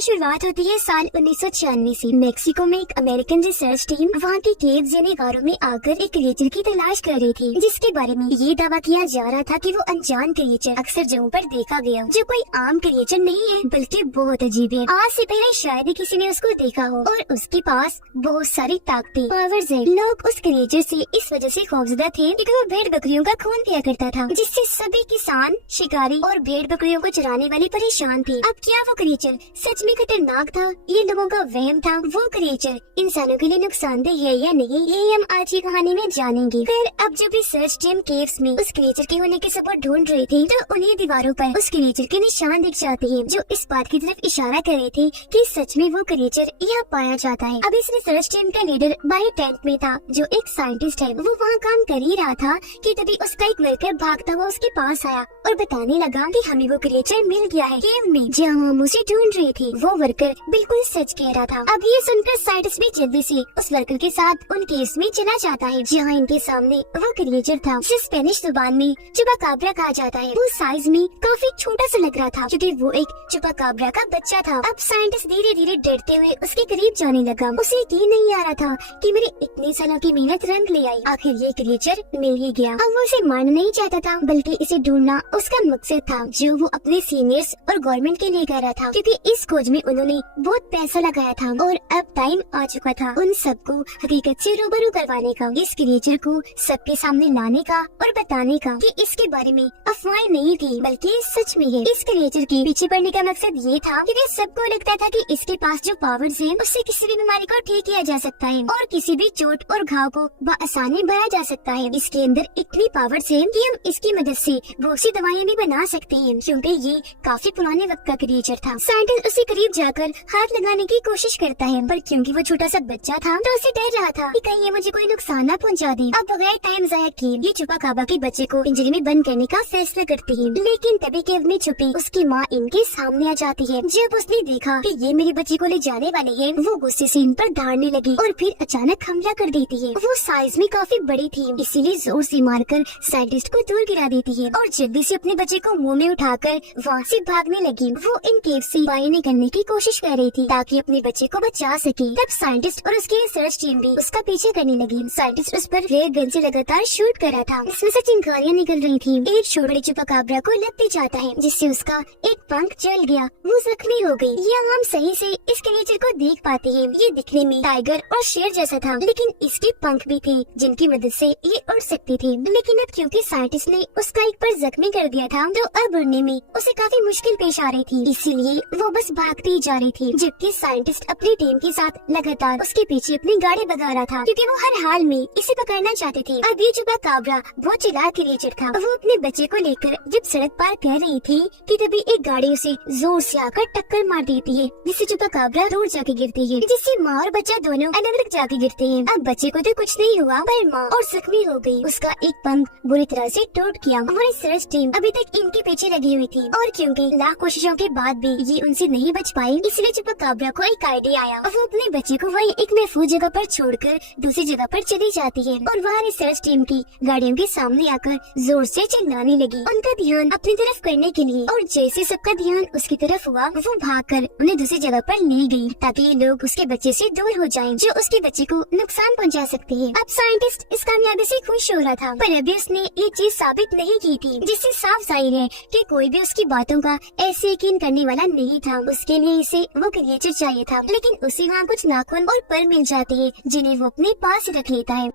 की शुरुआत होती है साल 1996 से। मेक्सिको में एक अमेरिकन रिसर्च टीम वहाँ के केव्स यानी गारों में आकर एक क्रिएचर की तलाश कर रही थी, जिसके बारे में ये दावा किया जा रहा था कि वो अनजान क्रिएचर अक्सर जगहों पर देखा गया, जो कोई आम क्रिएचर नहीं है बल्कि बहुत अजीब है। आज से पहले शायद ही किसी ने उसको देखा हो और उसके पास बहुत सारी ताकतें, पावर्स हैं। लोग उस क्रिएचर से इस वजह से खौफजदा थे क्योंकि वो भेड़ बकरियों का खून पिया करता था, जिससे सभी किसान, शिकारी और भेड़ बकरियों को चराने वाले परेशान थे। अब क्या वो क्रिएचर सच में खतरनाक था, ये लोगों का वहम था? वो क्रिएचर इंसानों के लिए नुकसानदेह है या नहीं, ये हम आज की कहानी में जानेंगे। फिर अब जब रिसर्च टीम केव्स में उस क्रिएचर के होने के सबूत ढूंढ रही थी, तो उन्हें दीवारों पर उस क्रिएचर के निशान दिख जाते हैं, जो इस बात की तरफ इशारा कर रहे थे कि सच में वो क्रिएचर यहाँ पाया जाता है। अब इस रिसर्च टीम का लीडर बाहर टेंट में था, जो एक साइंटिस्ट है। वो वहाँ काम कर ही रहा था कि तभी उसका एक वर्कर भागता हुआ उसके पास आया और बताने लगा कि हमें वो क्रिएचर मिल गया है केव में, जहाँ हम उसे ढूंढ रहे थे। वो वर्कर बिल्कुल सच कह रहा था। अब ये सुनकर साइंटिस्ट भी जल्दी से उस वर्कर के साथ उन केव्स में चला जाता है, जहाँ इनके सामने वो क्रिएचर था, जिसे स्पेनिश जुबान में चुपाकाब्रा कहा जाता है। वो साइज में काफी छोटा सा लग रहा था क्योंकि वो एक चुपाकाब्रा का बच्चा था। अब साइंटिस्ट धीरे धीरे डरते हुए उसके करीब जाने लगा। उसे यकीन नहीं आ रहा था कि मेरे इतने सालों की मेहनत रंग ले आई, आखिर ये क्रिएचर मिल ही गया। अब वो उसे मारना नहीं चाहता था, बल्कि इसे ढूंढना उसका मकसद था, जो वो अपने सीनियर्स और गवर्नमेंट के लिए कर रहा था, क्योंकि इस खोज में उन्होंने बहुत पैसा लगाया था और अब टाइम आ चुका था उन सबको हकीकत से रूबरू करवाने का, इस क्रिएचर को सबके सामने लाने का और बताने का कि इसके बारे में अफवाहें नहीं थी बल्कि सच में है। इस क्रिएचर के पीछे पड़ने का मकसद ये था क्योंकि सबको लगता था कि इसके पास जो पावर्स हैं, उससे किसी भी बीमारी को ठीक किया जा सकता है और किसी भी चोट और घाव को बआसानी भरा जा सकता है। इसके अंदर इतनी पावर्स हैं कि हम इसकी मदद से बहुत सी दवाइयाँ भी बना सकते हैं, क्योंकि ये काफी पुराने वक्त का क्रिएचर था। साइंटिस्ट उसे करीब जाकर हाथ लगाने की कोशिश करता है, पर क्योंकि वो छोटा सा बच्चा था तो उसे डर रहा था कि कहीं ये मुझे कोई नुकसान न पहुंचा दे। अब बगैर टाइम जाया किए ये चुपाकाबा के बच्चे को पिंजरे में बंद करने का फैसला करती है, लेकिन तभी केव में छुपी उसकी माँ इनके सामने आ जाती है। जब उसने देखा कि ये मेरे बच्चे को ले जाने वाली है, वो गुस्से से इन पर दहाड़ने लगी और फिर अचानक हमला कर देती है। वो साइज में काफी बड़ी थी, इसीलिए जोर से मारकर साइंटिस्ट को दूर गिरा देती है और जल्दी से अपने बच्चे को मुंह में उठाकर वहाँ से भागने लगी। वो इन केव से बाहर निकलने की कोशिश कर रही थी ताकि अपने बच्चे को बचा सके। तब साइंटिस्ट और उसकी रिसर्च टीम भी उसका पीछे करने लगी। साइंटिस्ट उस पर रेयर गन से लगातार शूट कर रहा था, इसमें से चिंगारियाँ निकल रही थी। एक छोटे चुपाकाब्रा को लगते जाता है, जिससे उसका एक पंख जल गया, वो जख्मी हो गई। यहाँ हम सही से इस क्रिएचर को देख पाते हैं। ये दिखने में टाइगर और शेर जैसा था, लेकिन इसके पंख भी थे जिनकी मदद से ये उड़ सकती थी। लेकिन अब क्योंकि साइंटिस्ट ने उसका एक पर जख्मी कर दिया था, तो अब उड़ने में उसे काफी मुश्किल पेश आ रही थी, इसीलिए वो बस भागती ही जा रही थी, जबकि साइंटिस्ट अपनी टीम के साथ लगातार उसके पीछे अपनी गाड़ी भगा रहा था, क्योंकि वो हर हाल में इसे पकड़ना चाहते थे। अब ये चुपाकाब्रा बहुत चालाक क्रिएचर था। वो अपने बच्चे को लेकर जब सड़क पार कर रही थी कि तभी एक गाड़ी उसे जोर से आकर टक्कर मार देती है, जिससे चुपाकाब्रा दूर जाके गिरती है, जिससे माँ और बच्चा दोनों अलग अलग जाके गिरते हैं। अब बच्चे को तो कुछ नहीं हुआ, पर माँ और जख्मी हो गई। उसका एक पंख बुरी तरह से टूट गया। वो रिसर्च टीम अभी तक इनके पीछे लगी हुई थी और क्योंकि लाख कोशिशों के बाद भी ये उनसे नहीं बच पाई, इसलिए चुपाकाब्रा को एक आइडिया आया। वो अपने बच्चे को वही एक महफूज जगह पर छोड़कर दूसरी जगह पर चली जाती है और वहाँ रिसर्च टीम की गाड़ियों के सामने आकर जोर से चिल्लाने लगी, उनका ध्यान अपनी तरफ करने के लिए। और जैसे सबका ध्यान उसकी तरफ हुआ, वो भागकर उन्हें दूसरी जगह पर ले गई ताकि ये लोग उसके बच्चे से दूर हो जाएं, जो उसके बच्चे को नुकसान पहुंचा सकते हैं। अब साइंटिस्ट इस कामयाबी से खुश हो रहा था, पर अभी उसने ये चीज साबित नहीं की थी, जिससे साफ जाहिर है कि कोई भी उसकी बातों का ऐसे यकीन करने वाला नहीं था। उसके लिए इसे वो क्रिएचर चाहिए था, लेकिन उसे वहाँ कुछ नाखून और पर मिल जाते हैं, जिन्हें वो अपने पास रख लेता है।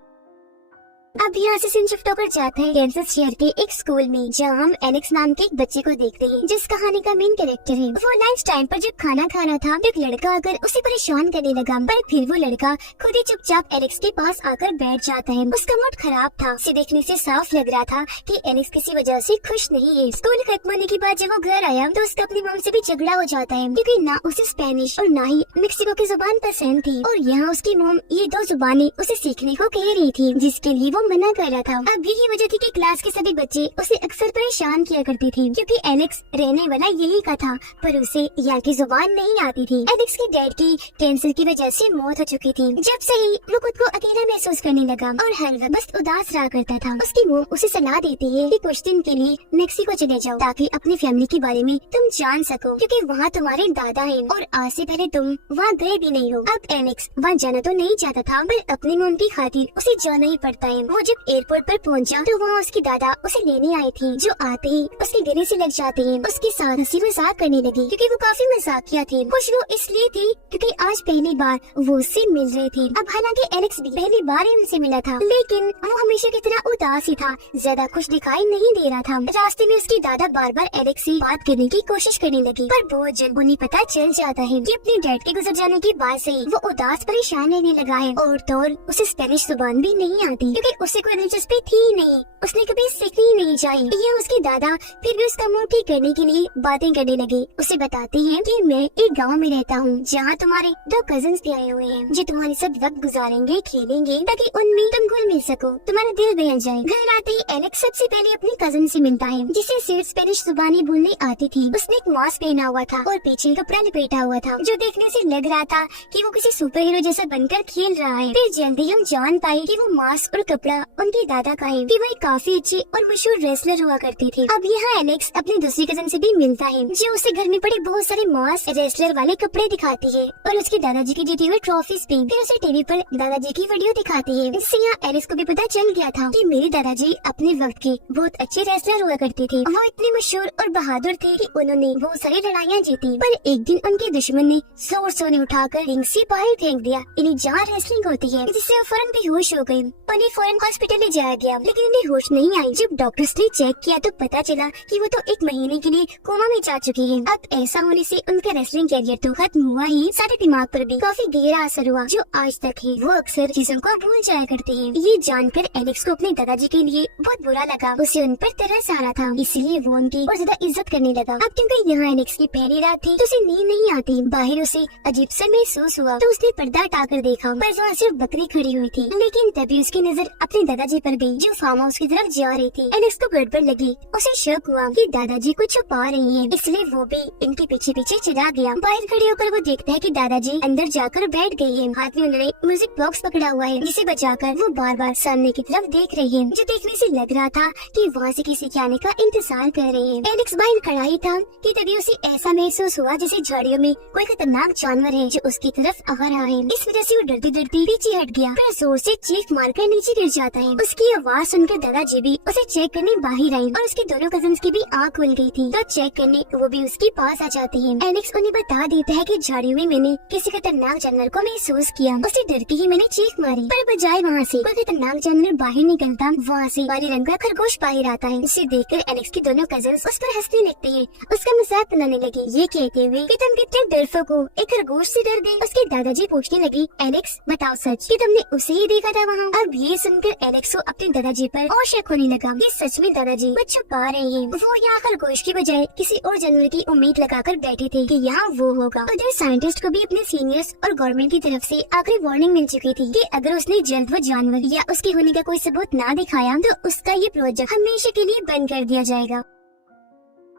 अब यहाँ से सीन शिफ्ट होकर जाते हैं कैंसस शहर के एक स्कूल में, जहाँ हम एलेक्स नाम के एक बच्चे को देखते हैं, जिस कहानी का मेन कैरेक्टर है। वो लंच टाइम पर जब खाना खा रहा था, तो एक लड़का आकर उसे परेशान करने लगा, पर फिर वो लड़का खुद ही चुपचाप एलेक्स के पास आकर बैठ जाता है। उसका मूड खराब था, उसे देखने से साफ लग रहा था कि एलेक्स किसी वजह से खुश नहीं है। स्कूल खत्म होने के बाद जब वो घर आया, तो उसका अपनी मॉम से भी झगड़ा हो जाता है, क्योंकि ना उसे स्पेनिश और ना ही मेक्सिको की जुबान पसंद थी, और यहाँ उसकी मॉम ये दो जुबानें उसे सीखने को कह रही थी, जिसके लिए वो मना कर रहा था। अब यही वजह थी कि क्लास के सभी बच्चे उसे अक्सर परेशान किया करते थे, क्योंकि एलेक्स रहने वाला यही का था, पर उसे यहाँ की जुबान नहीं आती थी। एलेक्स के डैड की कैंसर की वजह से मौत हो चुकी थी। जब से ही वो खुद को अकेला महसूस करने लगा और हर वक्त बस उदास रहा करता था। उसकी मॉम उसे सलाह देती है कि कुछ दिन के लिए मेक्सिको चले जाओ, ताकि अपनी फैमिली के बारे में तुम जान सको, क्योंकि वहाँ तुम्हारे दादा हैं और आज से पहले तुम वहाँ गए भी नहीं हो। अब एलेक्स वहाँ जाना तो नहीं चाहता था, पर अपनी मॉम की खातिर उसे जाना ही पड़ता है। वो जब एयरपोर्ट पर पहुंचा तो वहाँ उसकी दादा उसे लेने आई थी, जो आते ही उसके गले से लग जाते हैं। उसके साथ हंसी मजाक करने लगी, क्योंकि वो काफी मजाकिया थे। खुश वो इसलिए थी क्योंकि आज पहली बार वो उससे मिल रहे थे। अब हालांकि एलेक्स भी पहली बार ही उनसे मिला था, लेकिन वो हमेशा की तरह उदास ही था, ज्यादा खुश दिखाई नहीं दे रहा था। रास्ते में उसकी दादा बार बार एलेक्स से बात करने की कोशिश करने लगी, पर बहुत जल्द उन्हें पता चल जाता है कि अपने डैड के गुजर जाने के बाद से ही वो उदास परेशान रहने लगा है। और तो और उसे स्पेनिश जुबान भी नहीं आती, क्योंकि उसे कोई दिलचस्पी थी नहीं, उसने कभी सीखनी नहीं चाहिए। ये उसकी दादा फिर भी उसका मूड ठीक करने के लिए बातें करने लगे। उसे बताते हैं कि मैं एक गांव में रहता हूँ, जहाँ तुम्हारे 2 कजिन्स भी आए हुए हैं, जो तुम्हारे साथ वक्त गुजारेंगे, खेलेंगे, ताकि उनमें तुम घुल मिल सको, तुम्हारा दिल बहल जाए। घर आते ही एलेक्स सबसे पहले अपने कजिन से मिलता है, जिसे सिर्फ स्पेनिश जुबानी बोलने आती थी। उसने एक मास्क पहना हुआ था और पीछे कपड़ा लपेटा हुआ था, जो देखने से लग रहा था कि वो किसी सुपर हीरो जैसा बनकर खेल रहा है। फिर जल्दी हम जान पाए कि वो मास्क और कपड़ा उनके दादा का है, कि वह काफी अच्छे और मशहूर रेसलर हुआ करते थे। अब यहाँ एलेक्स अपनी दूसरी कजिन से भी मिलता है, जो उसे घर में पड़े बहुत सारे मास्क, रेसलर वाले कपड़े दिखाती है और उसके दादाजी की जीती हुई ट्रॉफीज भी। फिर उसे टीवी पर दादाजी की वीडियो दिखाती है, जिससे यहाँ एलेक्स को भी पता चल गया था कि मेरे दादाजी अपने वक्त के बहुत अच्छे रेसलर हुआ करते थे। वो इतने मशहूर और बहादुर थे कि उन्होंने बहुत सारी लड़ाइयाँ जीती। पर एक दिन उनके दुश्मन ने जोर से उन्हें उठाकर रिंग से बाहर फेंक दिया, इन्हें जहाँ रेसलिंग होती है, जिससे वो फौरन बेहोश हो गयी। उन्हें फौरन हॉस्पिटल ले जाया गया, लेकिन उन्हें होश नहीं आई। जब डॉक्टर्स ने चेक किया तो पता चला कि वो तो 1 महीने के लिए कोमा में जा चुकी है। अब ऐसा होने से उनका रेसलिंग कैरियर तो खत्म हुआ ही, साथ दिमाग पर भी काफी गहरा असर हुआ, जो आज तक है वो अक्सर चीजों को भूल जाया करते हैं। ये जानकर एलेक्स को अपने दादाजी के लिए बहुत बुरा लगा। उसे उन पर तरस आ रहा था, इसलिए वो उनकी और ज्यादा इज्जत करने लगा। अब क्योंकि यहाँ एलेक्स की पहली रात थी, तो उसे नींद नहीं आती। बाहर उसे अजीब सा महसूस हुआ, तो उसने पर्दा हटाकर देखा, पर वहाँ सिर्फ बकरी खड़ी हुई थी। लेकिन तभी उसकी नजर अपने दादाजी पर गई, जो फार्म हाउस की तरफ जा रही थी। एलेक्स को गड़बड़ लगी, उसे शक हुआ कि दादाजी कुछ छुपा रही है, इसलिए वो भी इनके पीछे पीछे चला गया। बाहर खड़े होकर वो देखता है कि दादाजी अंदर जाकर बैठ गई है। हाथ में उन्होंने म्यूजिक बॉक्स पकड़ा हुआ है, जिसे बजाकर वो बार बार सामने की तरफ देख रही है, जो देखने से लग रहा था कि वहाँ से किसी के आने का इंतजार कर रही है। एलेक्स बाहर खड़ा ही था कि तभी उसे ऐसा महसूस हुआ जैसे झाड़ियों में कोई खतरनाक जानवर है, जो उसकी तरफ आ रहा है। इस वजह से वो डरते डरते पीछे हट गया, फिर जोर से चीख मारकर नीचे गिर जाता है। उसकी आवाज सुनकर दादाजी भी उसे चेक करने बाहर आई, और उसके दोनों कजिन्स की भी आँख खुल गई थी, तो चेक करने वो भी उसके पास आ जाते हैं। एलेक्स उन्हें बता देता है कि झाड़ियों में मैंने किसी खतरनाक जानवर को महसूस किया, उसे डर के ही मैंने चीख मारी, पर बजाय वहाँ से कोई खतरनाक जानवर बाहर निकलता, वहाँ से काले रंग का खरगोश बाहर आता है। इसे देखकर एलेक्स के दोनों कजिन्स उस पर हंसने लगते हैं, उसका मजाक बनाने लगे, ये कहते हुए कि तुम कितने डरपोक हो, एक खरगोश से डर गए। उसके दादाजी पूछने लगे, एलेक्स बताओ सच कि तुमने उसे ही देखा था वहाँ? अब ये सुनकर एलेक्स को अपने दादाजी पर और शक होने लगा कि सच में दादाजी कुछ छुपा रहे हैं। वो यहाँ खरगोश की बजाय किसी और जानवर की उम्मीद लगाकर बैठे थे कि यहाँ वो होगा। उधर साइंटिस्ट को भी अपने सीनियर्स और गवर्नमेंट की तरफ से आखिरी वार्निंग मिल चुकी थी कि अगर उसने जल्द वो जानवर या उसके होने का कोई सबूत ना दिखाया तो उसका ये प्रोजेक्ट हमेशा के लिए बंद कर दिया जाएगा।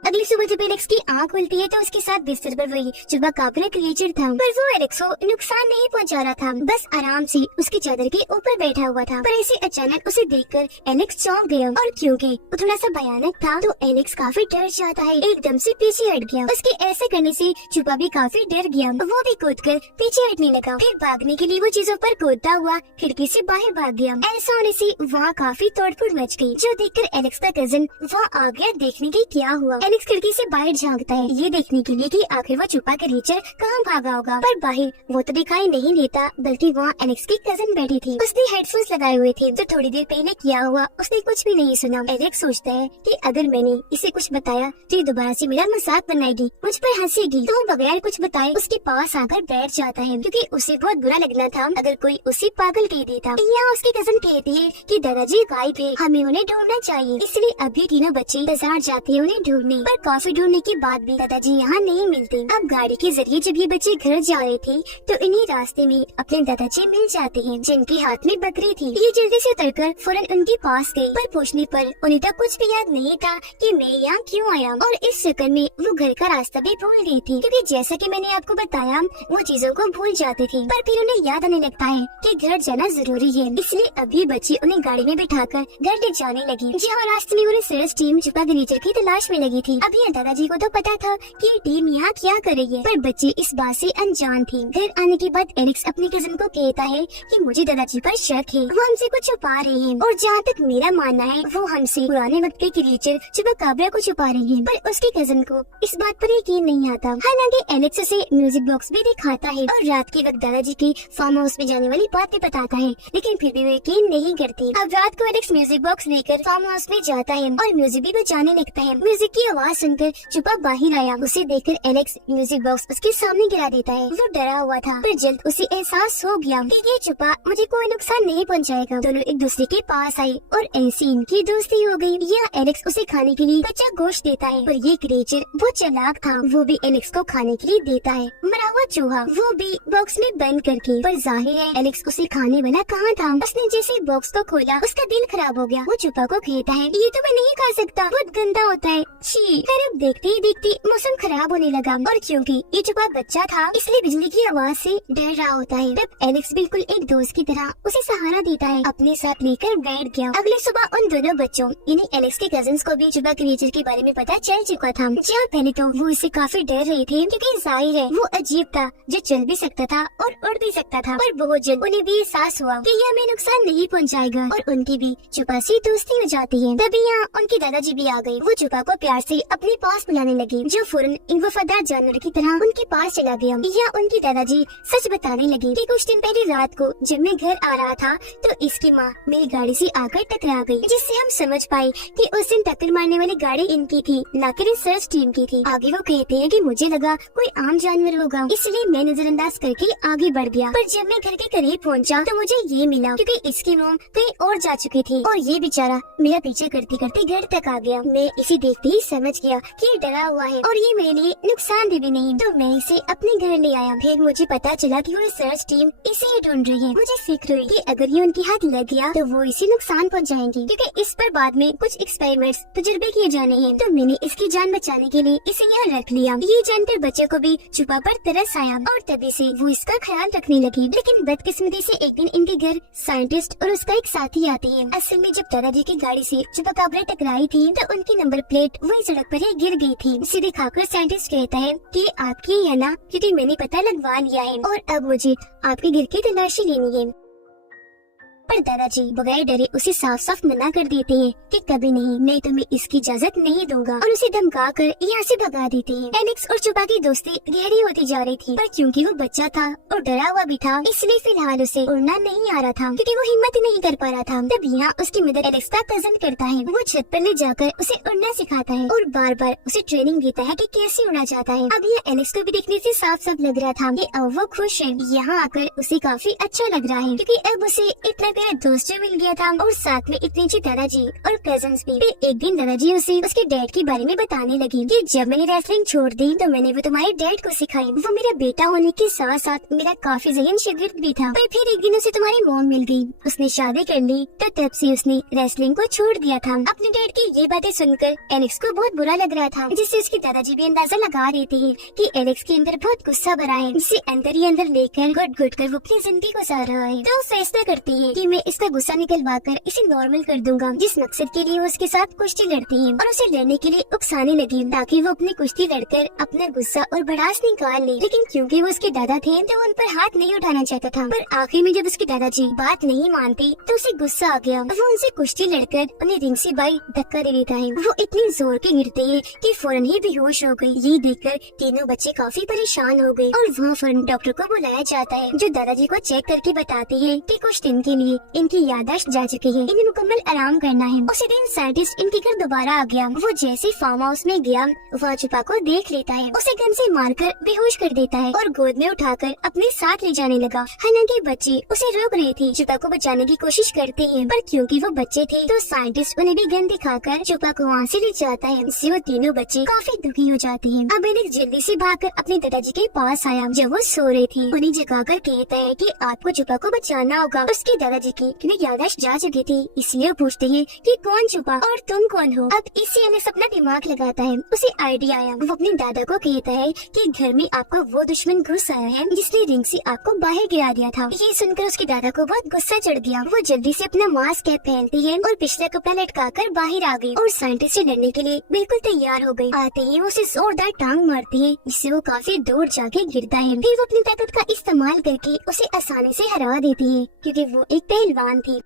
अगली सुबह जब एलेक्स की आँख खुलती है तो उसके साथ बिस्तर पर वही चुपाकाबरा क्रिएचर था, पर वो एलेक्स को नुकसान नहीं पहुंचा रहा था, बस आराम से उसकी चादर के ऊपर बैठा हुआ था। पर ऐसे अचानक उसे देखकर एलेक्स चौंक गया, और क्योंकि वो थोड़ा सा भयानक था तो एलेक्स काफी डर जाता है, एकदम से पीछे हट गया। उसके ऐसे करने से चुपा भी काफी डर गया, वो भी कूदकर पीछे हटने लगा। फिर भागने के लिए वो चीजों पर कूदता हुआ खिड़की से बाहर भाग गया। ऐसा होने से वहाँ काफी तोड़फोड़ मच गई, जो देखकर एलेक्स का कजिन वहाँ आ गया देखने की क्या हुआ। एलेक्स खिड़की से बाहर झांकता है, ये देखने के लिए कि आखिर वो छुपा क्रिएचर कहाँ भागा होगा, पर बाहर वो तो दिखाई नहीं देता, बल्कि वहाँ एलेक्स की कजिन बैठी थी। उसने हेडफोन्स लगाए हुए थे, तो थोड़ी देर पहले किया हुआ उसने कुछ भी नहीं सुना। एलेक्स सोचता है कि अगर मैंने इसे कुछ बताया तो ये दोबारा से मेरा मजाक बनाएगी, मुझ पर हंसेगी, तो वो बगैर कुछ बताए उसके पास आकर बैठ जाता है, क्योंकि उसे बहुत बुरा लगना था अगर कोई उसे पागल कह देता। यहाँ उसकी कजिन कहती है कि दादाजी गायब है, हमें उन्हें ढूंढना चाहिए, इसलिए अभी तीनों बच्चे बाजार जाते हैं उन्हें ढूंढने। ढूंढी, पर काफी ढूंढने के बाद भी दादाजी यहाँ नहीं मिलते। अब गाड़ी के जरिए जब ये बच्चे घर जा रहे थे तो इन्हीं रास्ते में अपने दादाजी मिल जाते हैं, जिनके हाथ में बकरी थी। ये जल्दी से उतरकर फौरन उनके पास गई, पर पूछने पर उन्हें तो कुछ भी याद नहीं था कि मैं यहाँ क्यों आया, और इस चक्कर में वो घर का रास्ता भी भूल गई थी, क्योंकि जैसा कि मैंने आपको बताया वो चीजों को भूल जाते थे, पर फिर उन्हें याद आने लगता है कि घर जाना जरूरी है। इसलिए अभी बच्ची उन्हें गाड़ी में बिठाकर घर ले जाने लगी, जहाँ रास्ते में उन्हें सर्च टीम छुपा ग्रेचर की तलाश में लगी थी। अभी दादाजी को तो पता था कि ये टीम यहाँ क्या कर रही है, पर बच्ची इस बात से अनजान थी। घर आने के बाद एलेक्स अपनी कजिन को कहता है कि मुझे दादाजी पर शक है, वो हमसे कुछ छुपा रहे हैं, और जहाँ तक मेरा मानना है वो हमसे पुराने वक्त के क्रिएचर चुपाकाब्रा को छुपा रही है। पर उसकी कजिन को इस बात पर यकीन नहीं आता। हालांकि एलेक्स उसे म्यूजिक बॉक्स भी दिखाता है और रात के वक्त दादाजी की फार्म हाउस में जाने वाली बात भी बताता है, लेकिन फिर भी वो यकीन नहीं करती। अब रात को एलेक्स म्यूजिक बॉक्स लेकर फार्म हाउस में जाता है और म्यूजिक भी बजाने लगता है। म्यूजिक की आवाज सुनकर चुपा बाहर आया, उसे देखकर एलेक्स म्यूजिक बॉक्स उसके सामने गिरा देता है। वो डरा हुआ था, पर जल्द उसे एहसास हो गया कि ये चुपा मुझे कोई नुकसान नहीं पहुंचाएगा। दोनों एक दूसरे के पास आए और ऐसी इनकी दोस्ती हो गई। यह एलेक्स उसे खाने के लिए कच्चा गोश्त देता है, पर ये क्रिएचर वो चालाक था, वो भी एलेक्स को खाने के लिए देता है मरा हुआ चूहा, वो भी बॉक्स में बंद करके। पर जाहिर है एलेक्स उसे खाने वाला कहाँ था। उसने जैसे बॉक्स को खोला उसका दिल खराब हो गया। वो चुपा को कहता है ये तो मैं नहीं खा सकता, बहुत गंदा होता है, छी। फिर अब देखते ही देखते मौसम खराब होने लगा, और क्योंकि ये चुपा बच्चा था इसलिए बिजली की आवाज से डर रहा होता है। तब एलेक्स बिल्कुल एक दोस्त की तरह उसे सहारा देता है, अपने साथ लेकर बैठ गया। अगले सुबह उन दोनों बच्चों यानी एलेक्स के कजिन्स को भी चुपा क्रिएचर के बारे में पता चल चुका था। जहाँ पहले तो वो इससे काफी डर रहे थे, क्योंकि जाहिर है वो अजीब था जो चल भी सकता था और उड़ भी सकता था। पर बहुत जल्द उन्हें भी एहसास हुआ कि यह हमें नुकसान नहीं पहुंचाएगा, और उनकी भी चुपा से दोस्ती हो जाती है। तभी यहाँ उनके दादाजी भी आ गए। वो चुपा को प्यार से अपने पास बुलाने लगे, जो फौरन एक वफादार जानवर की तरह उनके पास चला गया। यहाँ उनके दादाजी सच बताने लगे कि कुछ दिन पहले रात को जब मैं घर आ रहा था तो इसकी माँ मेरी गाड़ी से आकर टकरा गई, जिससे हम समझ पाए कि उस दिन टक्कर मारने वाली गाड़ी इनकी थी, न कि रिसर्च टीम की थी। आगे वो कहते हैं कि मुझे लगा कोई आम जानवर होगा, इसलिए मैं नजरअंदाज करके आगे बढ़ गया। पर जब मैं घर के करीब पहुंचा तो मुझे ये मिला, क्योंकि इसकी मोम कहीं और जा चुकी थी और ये बेचारा मेरा पीछे करते करते घर तक आ गया। मैं इसे देखते ही समझ गया कि ये डरा हुआ है और ये मेरे लिए नुकसानदेह भी नहीं, तो मैं इसे अपने घर ले आया। फिर मुझे पता चला कि वो रिसर्च टीम इसे ही ढूंढ रही है। मुझे फिक्र हुई कि अगर ये उनके हाथ लग गया तो वो इसे नुकसान पहुंचाएंगे, क्योंकि इस पर बाद में कुछ एक्सपेरिमेंट्स तजुर्बे किए जाने हैं। तो मैंने इसकी जान बचाने के लिए इसे यहाँ रख लिया। ये जानकर बच्चों को भी चुपा पर तरस आया और तभी से वो इसका ख्याल रखने लगी। लेकिन बदकिस्मती से एक दिन इनके घर साइंटिस्ट और उसका एक साथी आते हैं। असल में जब दादाजी की गाड़ी से चुपाकाब्रा टकराई थी तो उनकी नंबर प्लेट वही सड़क पर ही गिर गई थी। इसे दिखाकर साइंटिस्ट कहता है कि आपकी है ना, क्योंकि मैंने पता लगवा लिया है और अब मुझे आपके घर की तलाशी लेनी है। पर दादाजी बगैर डरे उसे साफ साफ मना कर देते हैं कि कभी नहीं, मैं तुम्हें इसकी इजाजत नहीं दूंगा, और उसे धमका कर यहाँ से भगा देते हैं। एलेक्स और चुपा की दोस्ती गहरी होती जा रही थी, पर क्योंकि वो बच्चा था और डरा हुआ भी था, इसलिए फिलहाल उसे उड़ना नहीं आ रहा था, क्योंकि वो हिम्मत नहीं कर पा रहा था। तब यहाँ उसकी मदद एलेक्स का कजन करता है। वो छत पर ले जाकर उसे उड़ना सिखाता है और बार बार उसे ट्रेनिंग देता है कि कैसे उड़ा जाता है। अब यह एलेक्स को भी देखने से साफ साफ लग रहा था कि अब वो खुश है। यहाँ आकर उसे काफी अच्छा लग रहा है, क्योंकि अब उसे इतना प्यारा दोस्त मिल गया था और साथ में इतने अच्छे दादाजी और कजन्स भी। फिर एक दिन दादाजी उसे उसके डैड के बारे में बताने लगे कि जब मैंने रेसलिंग छोड़ दी तो मैंने वो तुम्हारे डैड को सिखाई। वो मेरा बेटा होने के साथ साथ मेरा काफी ज़हीन शागिर्द भी था। पर फिर एक दिन उसे तुम्हारी मॉम मिल गई, उसने शादी कर ली, तो तब से उसने रेसलिंग को छोड़ दिया था। अपने डैड की ये बातें सुनकर एलेक्स को बहुत बुरा लग रहा था, जिससे उसके दादाजी भी अंदाजा लगा रहे थे कि एलेक्स के अंदर बहुत गुस्सा भरा है, जिसे अंदर ही अंदर लेकर घुट घुट कर वो अपनी जिंदगी गुजार रहा है। तो फैसला करती है कि मैं इसका गुस्सा निकलवा कर इसे नॉर्मल कर दूंगा, जिस मकसद के लिए वो उसके साथ कुश्ती लड़ती है, और उसे लड़ने के लिए उकसाने लगी ताकि वो अपनी कुश्ती लड़कर अपना गुस्सा और भड़ास निकाल ले। लेकिन क्योंकि वो उसके दादा थे तो उन पर हाथ नहीं उठाना चाहता था। पर आखिर में जब उसके दादाजी बात नहीं मानते तो उसे गुस्सा आ गया। वो उनसे कुश्ती लड़कर उन्हें रिंग से बाई धक्का दे देता है। वो इतनी जोर के गिरते हैं कि फौरन ही बेहोश हो गई। ये देखकर तीनों बच्चे काफी परेशान हो गए और वहाँ फौरन डॉक्टर को बुलाया जाता है, जो दादाजी को चेक करके बताते हैं कि कुछ दिन के लिए इनकी याददाश्त जा चुकी है, इन्हें मुकम्मल आराम करना है। उसी दिन साइंटिस्ट इनके घर दोबारा आ गया। वो जैसे फार्म हाउस में गया वहाँ छुपा को देख लेता है, उसे गन से मारकर बेहोश कर देता है और गोद में उठाकर अपने साथ ले जाने लगा। हालांकि बच्चे उसे रोक रहे थे, छुपा को बचाने की कोशिश करते हैं, पर क्योंकि वो बच्चे थे तो साइंटिस्ट उन्हें भी गन दिखाकर छुपा को वहाँ से ले जाता है। इससे वो तीनों बच्चे काफी दुखी हो जाते हैं। अब एलेक्स जल्दी से भागकर अपने दादाजी के पास आया जब वो सो रहे थे। उन्हें जगाकर कहता है कि आपको छुपा को बचाना होगा। उसके दादाजी की क्योंकि याददाश्त जा चुकी थी, इसलिए पूछते हैं कि कौन छुपा और तुम कौन हो। अब इससे एलेक्स अपना दिमाग लगाता है, उसे आइडिया आया। वो अपने दादा को कहता है कि घर में आपका वो दुश्मन घुस आया है जिसने रिंग से आपको बाहर गिरा दिया था। ये सुनकर उसके दादा को बहुत गुस्सा चढ़ गया। वो जल्दी से अपना मास्क कैप पहनती है और पिछला कपड़ा लटकाकर बाहर आ गई और साइंटिस्ट से लड़ने के लिए बिल्कुल तैयार हो गई। आते ही उसे जोरदार टांग मारती है, जिससे वो काफी दूर जाके गिरता है। फिर वो अपनी ताकत का इस्तेमाल करके उसे आसानी से हरा देती है क्योंकि वो एक पहलवान थी।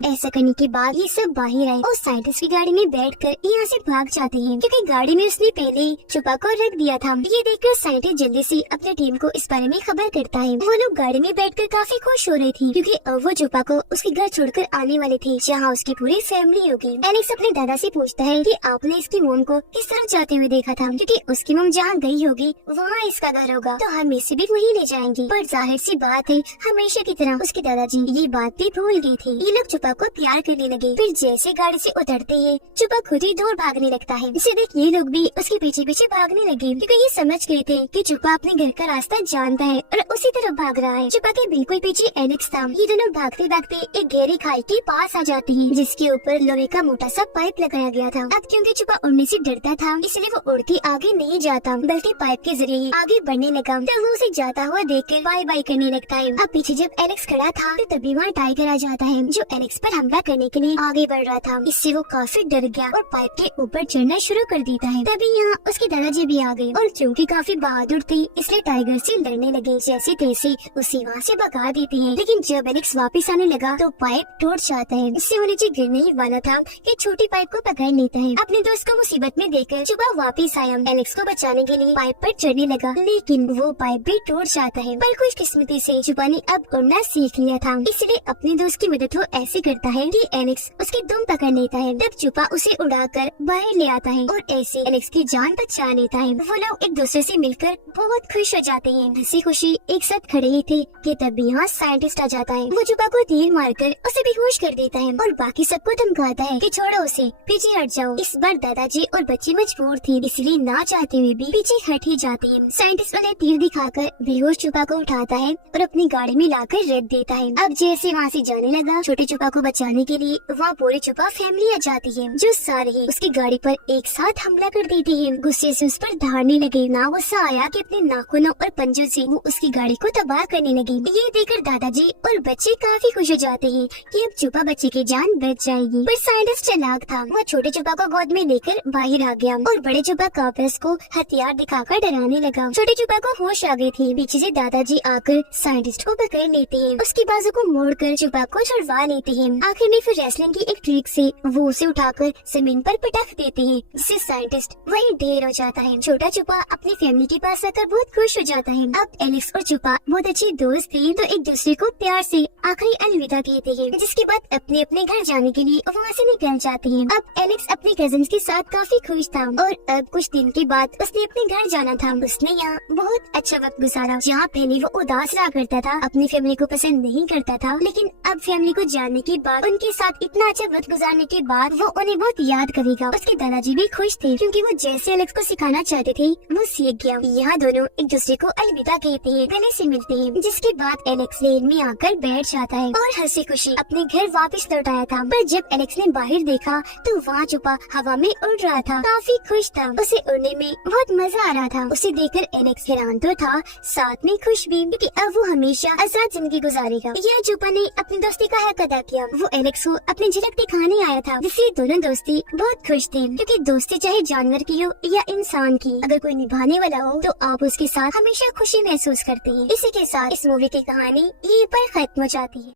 ऐसा करने के बाद ये सब बाहर आए और साइंटिस्ट की गाड़ी में बैठकर यहाँ से भाग जाते हैं क्योंकि गाड़ी में उसने पहले ही छुपा को रख दिया था। ये देखकर साइंटिस्ट जल्दी से अपनी टीम को इस बारे में खबर करता है। वो लोग गाड़ी में बैठकर काफी खुश हो रहे थे क्योंकि अब वो छुपा को उसके घर छोड़कर आने वाले थे जहाँ उसकी पूरी फैमिली होगी। एलेक्स अपने दादा से पूछता है कि आपने इसकी मोम को किस तरह जाते हुए देखा था, क्योंकि उसकी मोम जहाँ गई होगी वहाँ इसका घर होगा, तो हम इसे भी वही ले जाएंगे। पर जाहिर सी बात है, हमेशा की तरह उसके दादाजी ये बात भी भूल गए थे। ये लोग छुपा को प्यार करने लगे। फिर जैसे गाड़ी से उतरते हैं छुपा खुद ही दूर भागने लगता है। इसे देख ये लोग भी उसके पीछे पीछे भागने लगे क्योंकि ये समझ गए थे कि छुपा अपने घर का रास्ता जानता है और उसी तरफ भाग रहा है। छुपा के बिल्कुल पीछे एलेक्स था। ये दोनों भागते भागते एक गहरी खाई के पास आ जाते हैं जिसके ऊपर लोहे का मोटा सा पाइप लगाया गया था। अब क्योंकि छुपा उड़ने से डरता था इसलिए वो उड़ के आगे नहीं जाता बल्कि पाइप के जरिए आगे बढ़ने लगा। तब वो उसे जाता हुआ देखकर बाय बाय करने लगता है। अब पीछे जब एलेक्स खड़ा था तो तभी वहाँ टाइगर आ जाता है जो एलेक्स पर हमला करने के लिए आगे बढ़ रहा था। इससे वो काफी डर गया और पाइप के ऊपर चढ़ना शुरू कर देता है। तभी यहाँ उसके दादाजी भी आ गए और चूंकि काफी बहादुर थे इसलिए टाइगर से लड़ने लगे। जैसे तैसे उसे वहाँ से भगा देते हैं, लेकिन जब एलेक्स वापस आने लगा तो पाइप टूट जाता है। इससे वो नीचे गिरने ही वाला था कि छोटी पाइप को पकड़ लेता है। अपने दोस्त को मुसीबत में देखकर छुपा वापस आया। एलेक्स को बचाने के लिए पाइप पर चढ़ने लगा, लेकिन वो पाइप भी टूट जाता है। पर खुशकिस्मती से छुपा ने अब उड़ना सीख लिया था, इसलिए अपने दोस्त की मदद वो ऐसे करता है कि एलेक्स उसकी दुम पकड़ लेता है। तब छुपा उसे उड़ाकर बाहर ले आता है और ऐसे एलेक्स की जान बचा लेता है। वो लोग एक दूसरे से मिलकर बहुत खुश हो जाते हैं। हंसी खुशी एक साथ खड़े ही थे कि तब यहाँ साइंटिस्ट आ जाता है। वो छुपा को तीर मारकर उसे बेहोश कर देता है और बाकी सबको धमकाता है कि छोड़ो उसे, पीछे हट जाओ। इस बार दादाजी और बच्चे मजबूर थे, इसलिए ना चाहते हुए भी पीछे हट ही जाते हैं। साइंटिस्ट उन्हें तीर दिखाकर बेहोश छुपा को उठाता है और अपनी गाड़ी में लाकर रख देता है। अब जैसे वहाँ से जाने लगा, छोटे छुपा को बचाने के लिए वहाँ पूरी छुपा फैमिली आ जाती है जो सारे ही उसकी गाड़ी पर एक साथ हमला कर देती है। गुस्से से उस पर धारने लगे। ना गुस्सा आया कि अपने नाखूनों और पंजों से वो उसकी गाड़ी को तबाह करने लगे। ये देखकर दादाजी और बच्चे काफी खुश हो जाते हैं कि अब छुपा बच्चे की जान बच जाएगी। पर साइंटिस्ट चालाक था, वो छोटे छुपा को गोद में लेकर बाहर आ गया और बड़े छुपा काफिस को हथियार दिखाकर डराने लगा। छोटे छुपा को होश आ गई थी। पीछे से दादाजी आकर साइंटिस्ट को पकड़ लेते हैं, उसकी बाजू को मोड़कर छुपा को छुड़वा लेते हैं। आखिर में फिर रेसलिंग की एक ट्रिक से वो उसे उठाकर जमीन पर पटक देते हैं, जिससे साइंटिस्ट वहीं ढेर हो जाता है। छोटा छुपा अपनी फैमिली के पास आकर बहुत खुश हो जाता है। अब एलेक्स और छुपा बहुत अच्छे दोस्त थे तो एक दूसरे को प्यार से आखिरी अलविदा कहते हैं, जिसके बाद अपने अपने घर जाने के लिए वहाँ से निकल जाते हैं। अब एलेक्स अपने कजिन के साथ काफी खुश था और अब कुछ दिन के बाद उसने अपने घर जाना था। उसने यहाँ बहुत अच्छा वक्त गुजारा। जहाँ पहले वो उदास रहा करता था, अपनी फैमिली को पसंद नहीं करता था, लेकिन अब फैमिली को जानने के बाद, उनके साथ इतना अच्छा वक्त गुजारने के बाद वो उन्हें बहुत याद करेगा। उसके दादाजी भी खुश थे क्योंकि वो जैसे एलेक्स को सिखाना चाहते थे वो सीख गया। यहाँ दोनों एक दूसरे को अलविदा कहते हैं, गले से मिलते हैं, जिसके बाद एलेक्स लेन में आकर बैठ जाता है और हंसी खुशी अपने घर वापस लौट आया था। पर जब एलेक्स ने बाहर देखा तो वहाँ छुपा हवा में उड़ रहा था, काफी खुश था। उसे उड़ने में बहुत मजा आ रहा था। उसे देखकर एलेक्स हैरान तो था, साथ में खुश भी, क्योंकि अब वो हमेशा आजाद जिंदगी गुजारेगा। यह छुपा ने अपनी दोस्ती का हक अदा किया। वो एलेक्स को अपनी झलक दिखाने आया था, जिससे दोनों दोस्ती बहुत खुश थे, क्योंकि दोस्ती चाहे जानवर की हो या इंसान की, अगर कोई निभाने वाला हो तो आप उसके साथ हमेशा खुशी महसूस करते हैं। इसी के साथ इस मूवी की कहानी यहीं पर खत्म हो जाती है।